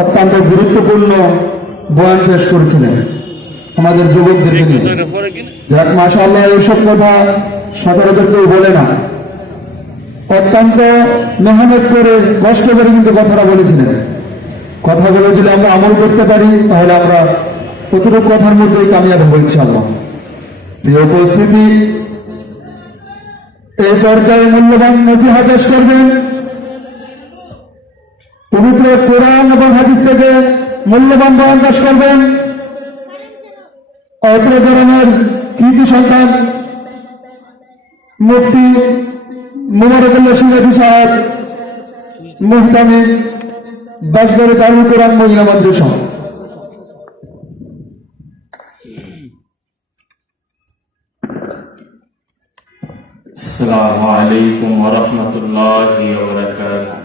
অত্যন্ত গুরুত্বপূর্ণ বয়ান পেশ করেছিলেন আমাদের যুবকদেরকে নিয়ে। যাক, মাশাআল্লাহ এইসব কথা সচরাচর কেউ বলে না। অত্যন্ত মেহনত করে কষ্ট করে কিন্তু কথাটা বলেছিলেন। কথাগুলো যদি আমরা আমল করতে পারি, তাহলে আমরা কতটুকু কথার মধ্যেই কামিয়াব হব ইনশাআল্লাহ। প্রিয় উপস্থিতি এই পর্যায়ে মূল্যবান নসিহা পেশ করবেন। পবিত্র কোরআন এবং হাদিস থেকে মূল্যবান বয়ান পেশ করবেন। অত্র ধরনের কৃতি সন্তান, মুফতি মুবারকুল্লাহ সিরাজি সাহেব মুহতামি বাসগড়ে দারুল কোরআন মহিলা মাদ্রাসা السلام عليكم ورحمة الله وبركاته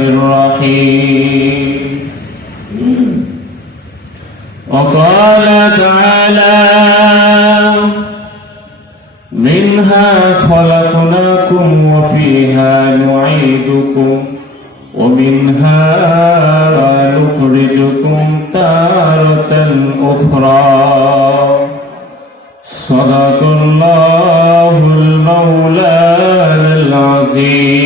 الرحيم. وقال تعالى منها خلقناكم وفيها نعيدكم ومنها نخرجكم تارة أخرى. صدق الله المولى العظيم.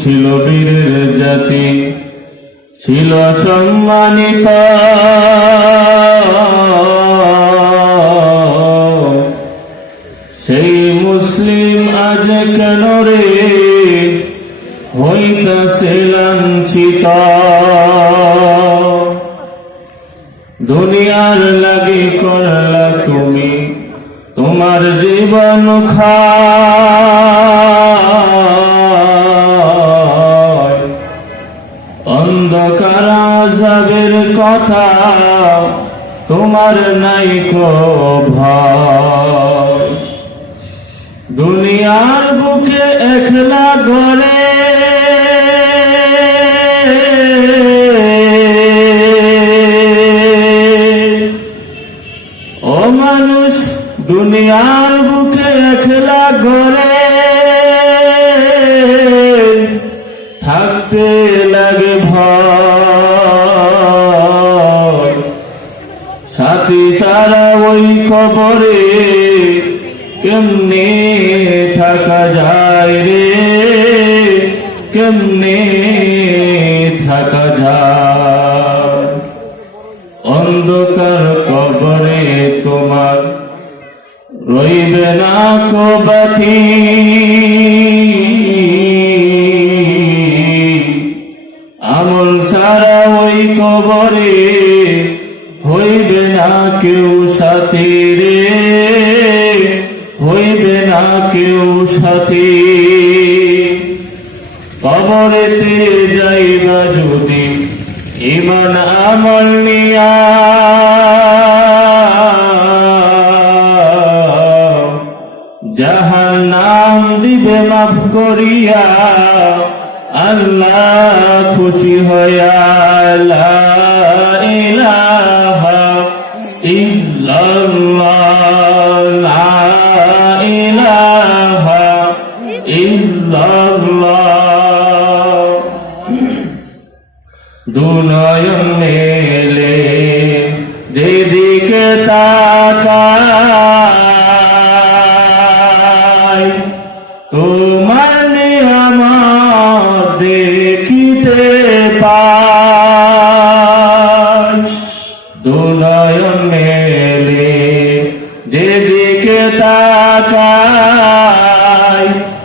ছিল বীরের জাতি, ছিল সম্মানিত সেই মুসলিম আজ কেন রে হইতাছে লাঞ্ছিত? দুনিয়ার লাগি করলা তুমি, তোমার জীবন খায় অন্ধকার আজাবের কথা তোমার নাই ভয়। দুনিয়ার বুকে একলা গড়ে ও মানুষ, দুনিয়ার বুকে একলা গড়ে থাকতে লাগে ভয়। সাথী সারা ওই খবরে কেমনে থাকা যায় রে? কেমনে থাকা যায়? অন্ধকার কবরে তোমার রইবে না কবাতি কবরে হইবে না কেউ সাথী রে, হইবে না কেউ সাথী। কবরেতে যাইবা যদি ইমান আমল নিয়া যাহার নাম দিবে মাফ করিয়া আল্লাহ খুশি হইয়া লা ইলাহা ইল্লাল্লাহ লা ইলাহা ইল্লাল্লাহ। দুনয়ন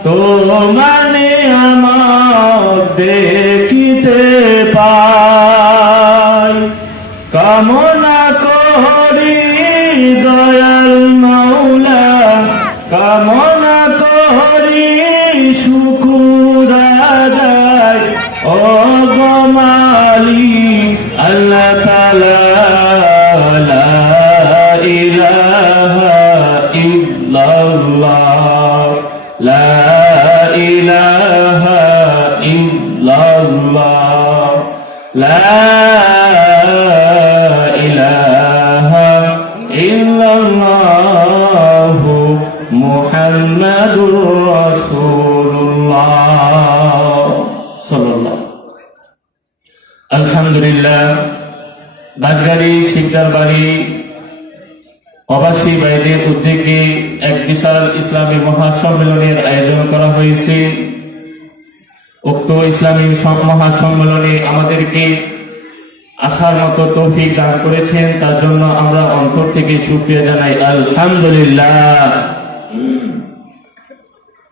তো মানে আমার দেখিতে পাই। কামনা করি দয়াল মাওলা, কামনা করি শুকুর আদায়। ও গমালি সিকদার বাড়ি অবাসী বাইরের উদ্যোগে এক বিশাল ইসলামী মহাসম্মেলনের আয়োজন করা হয়েছে। উক্ত ইসলামী মহাসম্মেলনে আমাদেরকে আসার মতো তৌফিক দান করেছেন। তার জন্য আমরা অন্তর থেকে সুপ্রিয়া জানাই। আলহামদুলিল্লাহ।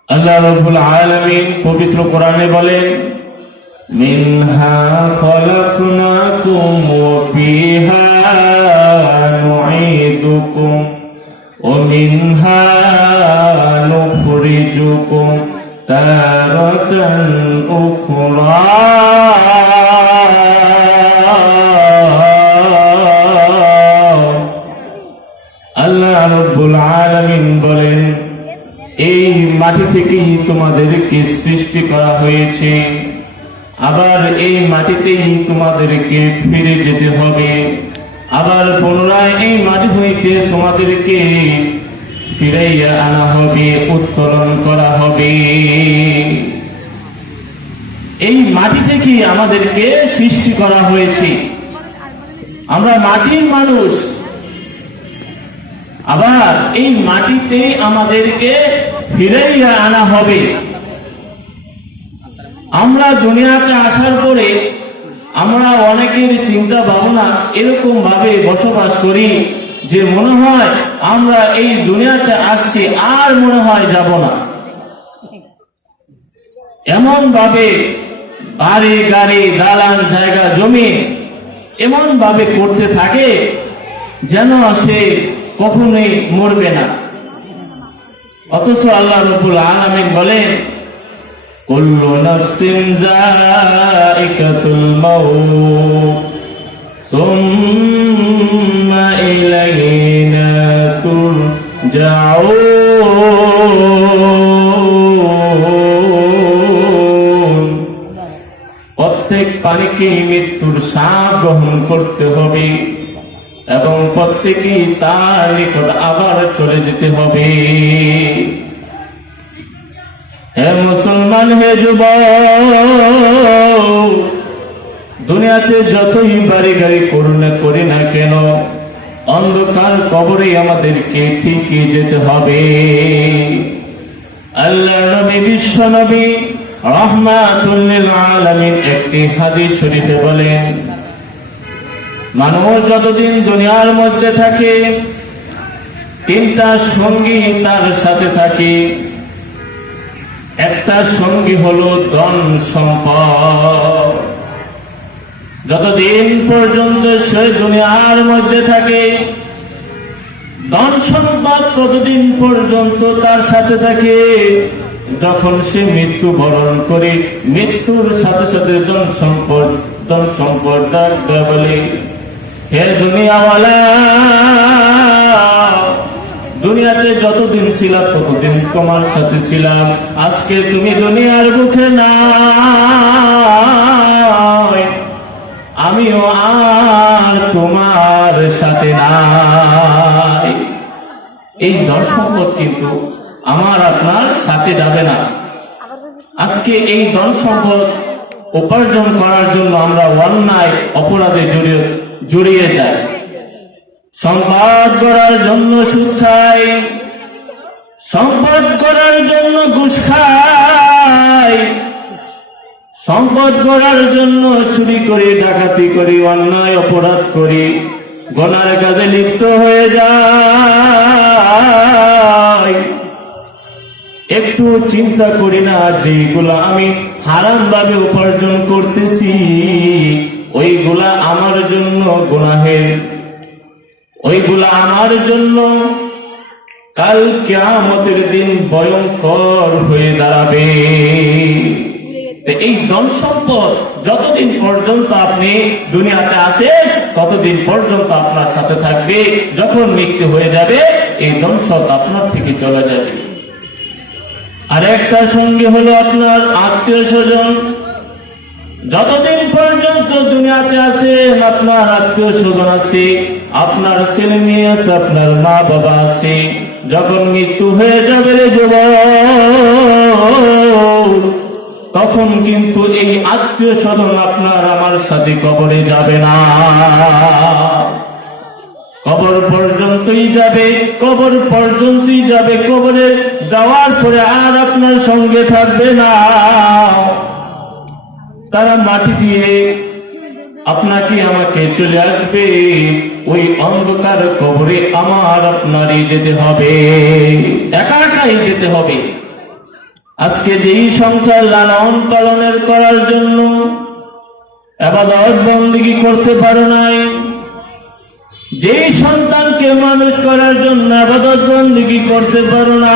আল্লাহ রবুল আলমিন পবিত্র কোরআনে বলেন, মিনহা ফলকুনা তুমি হা نعيدكم ومنها نخرجكم تارة أخرى আল্লাহ রব্বুল আলামিন বলেন এই মাটি থেকেই তোমাদেরকে সৃষ্টি করা হয়েছে আবার এই মাটিতেই তোমাদেরকে ফিরে যেতে হবে আবার পুনরায় এই মাটি হইতে তোমাদেরকে ফিরাইয়া আনা হবে, উত্তোলন করা হবে। এই মাটি থেকে আমাদেরকে সৃষ্টি করা হয়েছে। আমরা মাটির মানুষ। আবার এই মাটিতে আমাদেরকে ফিরাইয়া আনা হবে। আমরা দুনিয়াতে আসার পরে আমরা অনেকের চিন্তা ভাবনা এরকম ভাবে বসবাস করি যে মনে হয় আমরা এই দুনিয়াতে আসছি, আর মনে হয় যাব না। এমন ভাবে বাড়ি, গাড়ি, দালান, জায়গা, জমি এমন ভাবে করতে থাকে যেন সে কখনোই মরবে না। অথচ আল্লাহ রবুল আলমিন বলেন কুল্লু নাফসিন যায়িকাতুল মাউত, সুম্মা ইলাইনা তুরজাউন। প্রত্যেক প্রাণীকেই মৃত্যুর সাপ গ্রহণ করতে হবে এবং প্রত্যেকেই তার নিকট আবার চলে যেতে হবে। হে মুসলমান, হে যুব দুনিয়াতে যতই বাড়ি গাড়ি করু না করি না কেন, অন্ধকার কবরে আমাদেরকে ঠিকই যেতে হবে। আল্লাহ নবী, বিশ্ব নবী রহমাতুল্লিল আলামিন একটি হাদিস শরীফে বলেন, মানুষ যতদিন দুনিয়ার মধ্যে থাকে, তিনটা সঙ্গী তার সাথে থাকে। একটা সঙ্গী হলো ধন সম্পদ। যতদিন পর্যন্ত সে দুনিয়ার মধ্যে থাকে, ধন সম্পদ ততদিন পর্যন্ত তার সাথে থাকে। যখন সে মৃত্যু বরণ করে, মৃত্যুর সাথে সাথে ধন সম্পদ ধন সম্পদ ডাক বলে, হে দুনিয়াওয়ালা দুনিয়াতে যতদিন ছিলাম, ততদিন তোমার সাথে ছিলাম। আজকে তুমি দুনিয়ার মুখে না আমিও আর তোমার সাথে নাই। এই ধন সম্পদ কিন্তু আমার আপনার সাথে যাবে না। আজকে এই ধন সম্পদ উপার্জন করার জন্য আমরা অন্যায় অপরাধে জড়িয়ে জড়িয়ে যাই। সম্পদ করার জন্য সুদ খাই, সম্পদ করার জন্য ঘুষ খাই, সম্পদ করার জন্য চুরি করি, ডাকাতি করি, অন্যায় অপরাধ করি গোনার কাজে লিপ্ত হয়ে যায় একটু চিন্তা করি না যেগুলো আমি হারাম ভাবে উপার্জন করতেছি, ওইগুলা আমার জন্য গুনাহের ওইগুলা আমার জন্য কাল কিয়ামতের দিন ভয়ঙ্কর হয়ে দাঁড়াবে। এই ধন সম্পদ যতদিন পর্যন্ত আপনি দুনিয়াতে আছেন ততদিন পর্যন্ত আপনার সাথে থাকবে। যখন মৃত্যু হয়ে যাবে, এই ধন সম্পদ আপনার থেকে চলে যাবে। আর একটা সঙ্গে হলো আপনার আত্মীয় স্বজন। যতদিন পর্যন্ত দুনিয়াতে আছে আপনার আত্মীয় স্বজন আছে আপনার ছেলে মেয়ে আছে, আপনার মা বাবা আছে। যখন মৃত্যু হয়ে যাবে রে তখন কিন্তু এই আত্মীয় স্বজন আপনার আমার সাথে কবরে যাবে না। কবর পর্যন্তই যাবে, কবর পর্যন্তই যাবে। কবরে যাওয়ার পরে আর আপনার সঙ্গে থাকবে না। তারা মাটি দিয়ে আপনাকে আমাকে চলে আসবে। ওই অন্ধকার কবরে আমার আপনারই যেতে হবে। একা একাই যেতে হবে। আজকে যেই সংসার লালন পালনের করার জন্য আবাদত বন্দী করতে পারো নাই, যেই সন্তানকে মানুষ করার জন্য আবাদত বন্দী করতে পারো না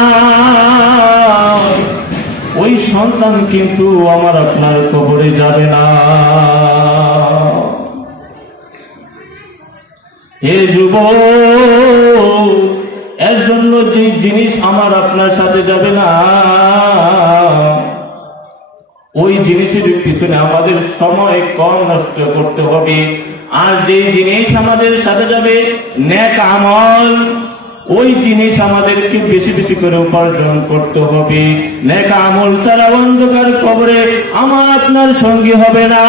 ওই সন্তান কিন্তু আমার আপনার কবরে যাবে না। হে যুব এর জন্য যে জিনিস আমার আপনার সাথে যাবে না, ওই জিনিসের পিছনে আমাদের সময় কম নষ্ট করতে হবে। আর যে জিনিস আমাদের সাথে যাবে আমল, ওই জিনিস আমাদেরকে বেশি বেশি করে উপার্জন করতে হবে। নেক আমল ছাড়া অন্ধকার কবরে আমার আপনার সঙ্গী হবে না।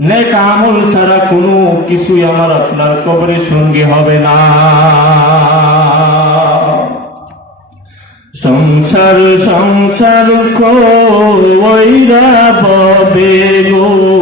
নেক আমল ছাড়া কোনো কিছুই আমার আপনার কবরে সঙ্গী হবে না। সংসার সংসার কইরা পাবে গো?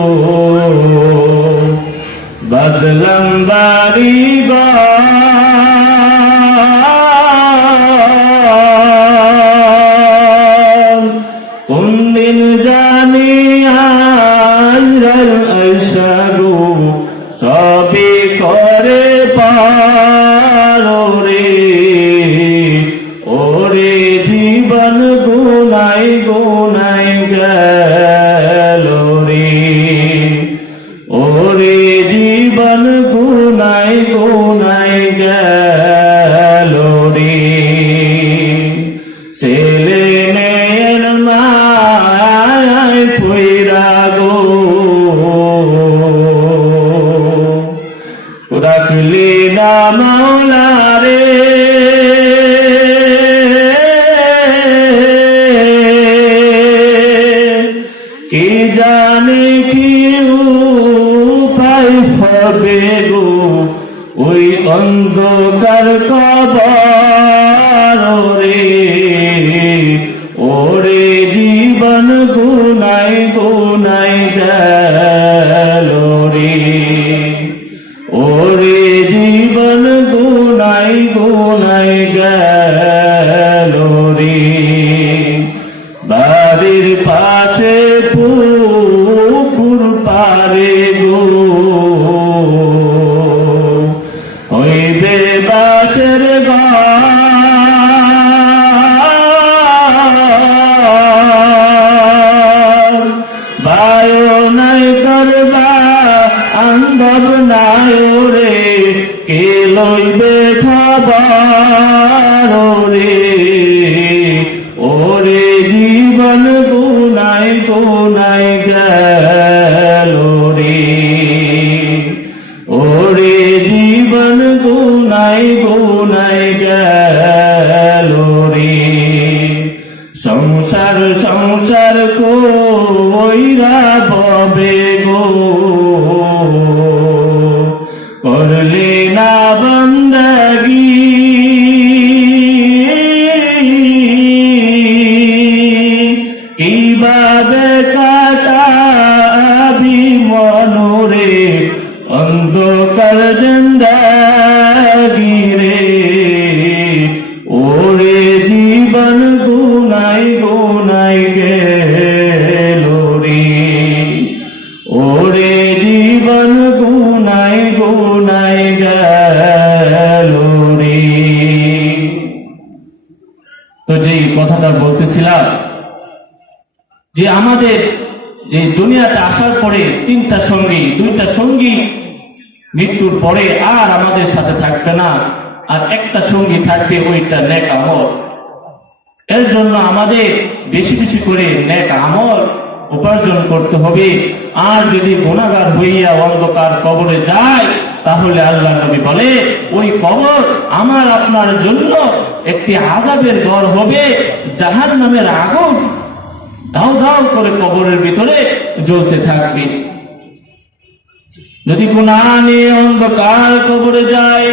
কবর পরে আর আমাদের সাথে থাকবে না। আর একটা সঙ্গী থাকবে, ওইটা নেক আমল। এর জন্য আমাদের বেশি বেশি করে নেক আমল উপার্জন করতে হবে। আর যদি গুণাগার হইয়া অন্ধকার কবরে যায়, তাহলে আল্লাহ নবী বলে, ওই কবর আমার আপনার জন্য একটি আজাবের ঘর হবে জাহান নামের আগুন। দাও দাও করে কবরের ভিতরে জ্বলতে থাকবে। যদি গুণা অন্ধকার কবরে যায়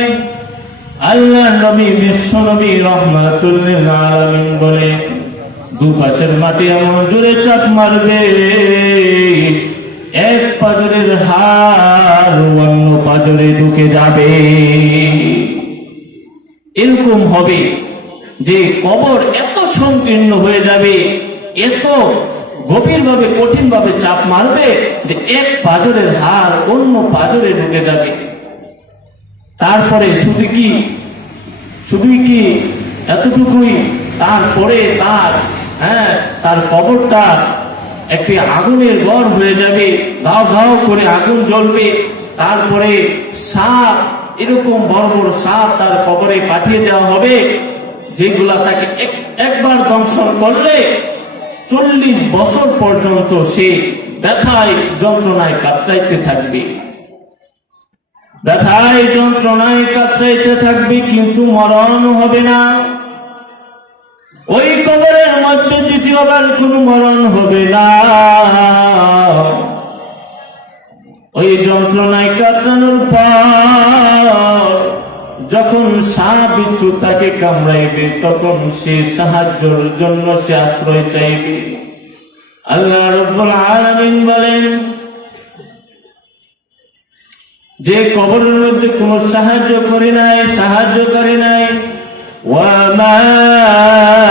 আল্লাহ নবী বিশ্ব নবী রহমাতুল্লিল বলে, দুপাশের মাটি এমন জোরে চাপ মারবে, এক পাজরের হার অন্য পাজরে ঢুকে যাবে। এরকম হবে যে কবর এত সংকীর্ণ হয়ে যাবে, এত গভীরভাবে, কঠিনভাবে চাপ মারবে যে এক পাজরের হার অন্য পাজরে ঢুকে যাবে। তারপরে শুধু কি? শুধুই কি? এতটুকুই। তারপরে তার হ্যাঁ তার কবরটা একটি আগুনের গড় হয়ে যাবে। ধাও ধাও করে আগুন জ্বলবে। তারপরে সাপ, এরকম বড় বড় সাপ তার কবরে পাঠিয়ে দেওয়া হবে, যেগুলা তাকে এক- একবার দংশন করলে চল্লিশ বছর পর্যন্ত সে ব্যথায় যন্ত্রণায় কাতরাইতে থাকবে। ব্যথায় যন্ত্রণায় কাতরাইতে থাকবে, কিন্তু মরণ হবে না। ওই কবরের মধ্যে দ্বিতীয়বার কোন মরণ হবে না। ওই যন্ত্রণায় কাটানোর পর যখন সাপ বিচ্ছু তাকে কামড়াইবে, তখন সে সাহায্যের জন্য সে আশ্রয় চাইবে। আল্লাহ রব্বুল আলামিন বলেন, যে কবরের মধ্যে কোন সাহায্য করে নাই, সাহায্য করে নাই। ওয়া মালিল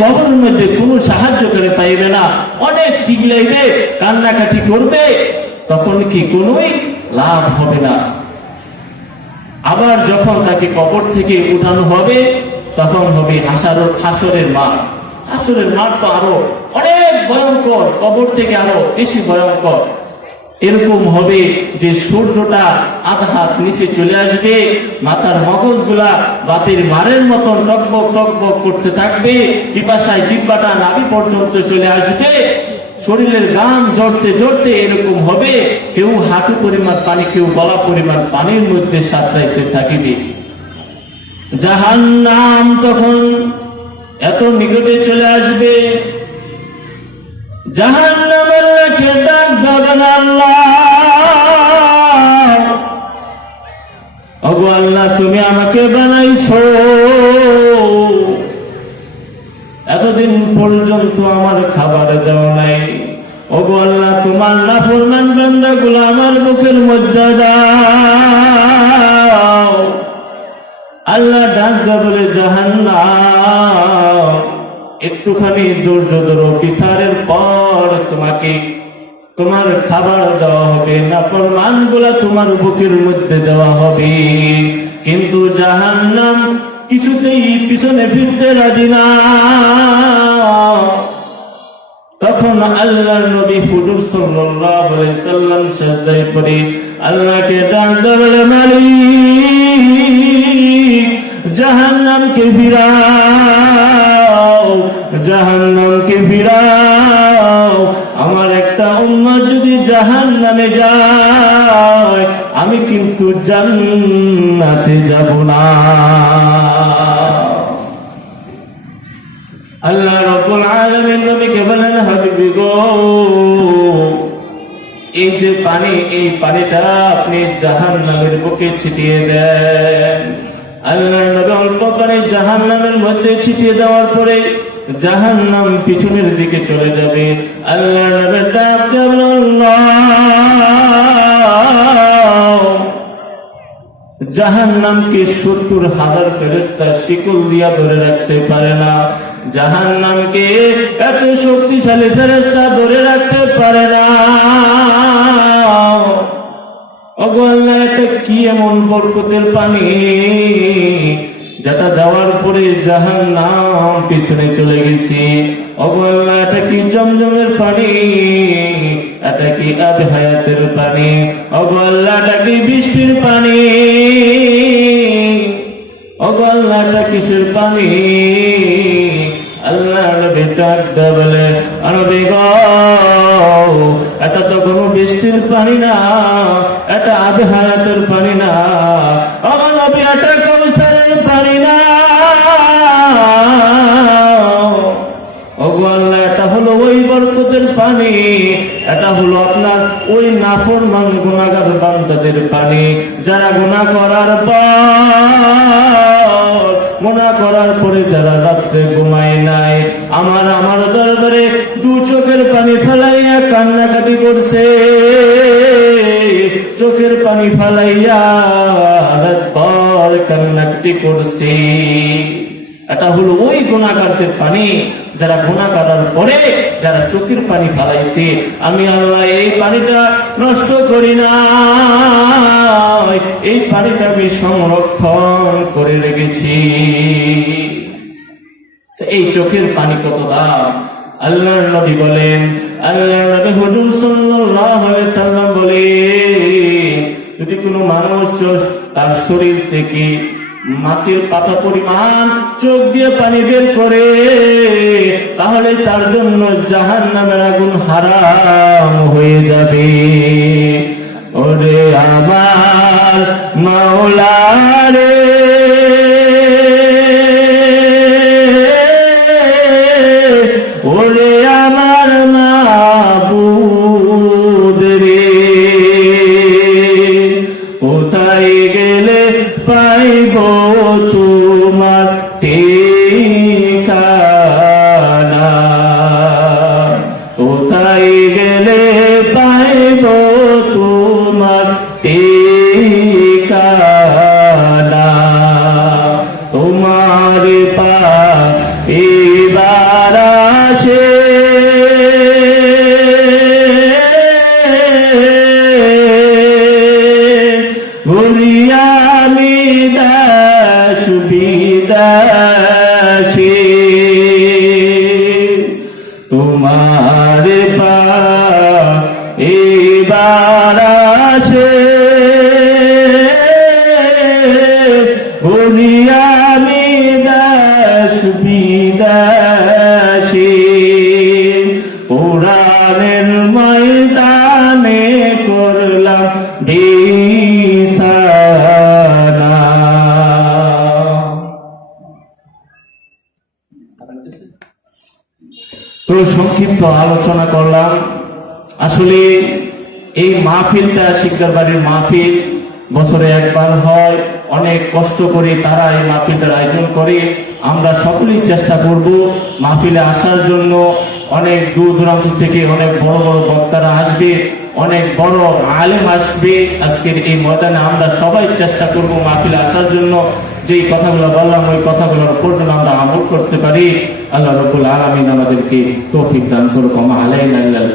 সে কবরের মধ্যে কোনো সাহায্য করে পাইবে না। অনেক চিল্লাইবে, কান্নাকাটি করবে, তখন কি কোনোই লাভ হবে না। আবার যখন তাকে কবর থেকে উঠানো হবে, তখন হবে হাসার, হাসরের মাঠ। হাসরের মাঠ তো আরও অনেক ভয়ঙ্কর, কবর থেকে আরও বেশি ভয়ঙ্কর। এরকম হবে যে সূর্যটা আধা হাত নিচে চলে আসবে, মাথার মগজগুলা বাতির মারের মতন টকবক টকবক করতে থাকবে, পিপাসায় জিব্বাটা নাভি পর্যন্ত চলে আসবে। শরীরের গান জড়তে জড়তে এরকম হবে, কেউ হাঁটু পরিমাণ পানি, কেউ গলা পরিমাণ পানির মধ্যে সাঁতরাইতে থাকিবে। জাহান নাম তখন এত নিকটে চলে আসবে। জাহান নামের ডাক দেবেন আল্লাহ, তুমি আমাকে বানাইছো। এতদিন পর্যন্ত আমার খাবার দেওয়া নাই। ওগো আল্লাহ, তোমার নাফরমান বান্দাগুলো আমার মুখের মধ্যে দাও। আল্লাহ, ডাক বলে জাহান্নাম। একটুখানি ধৈর্য ধরো বিচারের পর তোমাকে তোমার খাবার দেওয়া হবে না প্রমাণগুলা তোমার বুকের মধ্যে দেওয়া হবে। কিন্তু জাহান্নাম কিছুতেই পিছনে ফিরতে রাজি না। তখন নবী হুজুর সাল্লাল্লাহু আলাইহি সাল্লাম সাজদায় পড়ে আল্লাহকে জাহান্নামকে ফিরাও। যদি জাহান্নামে যায়, আমি কিন্তু জান্নাতে যাব না। আল্লাহ রব্বুল আলামিন নবীকে বলেন, হাবিবি গো, এই যে পানি, এই পানিটা আপনি জাহান্নামের বুকে ছিটিয়ে দেন। আল্লাহ নবী অল্প পানি জাহান্নামের মধ্যে ছিটিয়ে দেওয়ার পরে জাহান্নাম পিছনের দিকে চলে যাবে। আল্লাহ ডাক জাহান নামকে সত্তর হাজার ফেরেস্তা শিকল দিয়া ধরে রাখতে পারে না। জাহান নামকে এত শক্তিশালী ফেরেস্তা ধরে রাখতে পারে না। ওগো আল্লাহ, এটা কি এমন বরকতের পানি? যেটা দেওয়ার পরে জাহান নাম পিছনে চলে গেছি। আল্লাহ এটা কি জমজমের পানি? এটা কি পানি? কি বৃষ্টির পানি? কিসের পানি? আল্লাহ বলে এটা তো কোনো বৃষ্টির পানি না, এটা আবে হায়াতের পানি না। বরকতের পানি, এটা হলো আপনার ওই নাফরমান গুনাহগার বান্দাদের পানি। যারা গুনাহ করার পর, গুনাহ করার পরে যারা রাত্রে ঘুমায় নাই, আমার আমার দরবারে দু চোখের পানি ফেলাইয়া কান্নাকাটি করছে। চোখের পানি ফেলাইয়া রাত ভর কান্নাকাটি করছে। এটা হলো ওই গুণাগারদের পানি, যারা গুণা করার পরে যারা চোখের পানি ফালাইছে। আমি আল্লাহ এই পানিটা নষ্ট করি না। এই পানিটা আমি সংরক্ষণ করে রেখেছি। এই চোখের পানি কত দাম? আল্লাহর নবী বলেন, আল্লাহর নবী হুজুর সাল্লাল্লাহু আলাইহি সাল্লাম বলে যদি কোনো মানুষ তার শরীর থেকে মাছের পাতা পরিমাণ চোখ দিয়ে পানি বের করে, তাহলে তার জন্য জাহান নামের আগুন হারাম হয়ে যাবে। ওরে আমার মাওলা ওরে তো সংক্ষিপ্ত আলোচনা করলাম। আসলে এই মাহফিলটা শিকদার বাড়ির মাহফিল, বছরে একবার হয়, অনেক কষ্ট করে তারা এই মাহফিলটার আয়োজন করে। আমরা সকলেই চেষ্টা করব মাহফিলে আসার জন্য। অনেক দূর দূরান্ত থেকে অনেক বড় বড় বক্তারা আসবে, অনেক বড় আলেম আসবে। আজকের এই ময়দানে আমরা সবাই চেষ্টা করব মাহফিলে আসার জন্য। যেই কথাগুলো বললাম, ওই কথাগুলোর উপর আমরা আমল করতে পারি। আল্লাহ রবুল আলমিন আমাদেরকে তৌফিক দান করুক। আমা আলাইনা ইল্লাল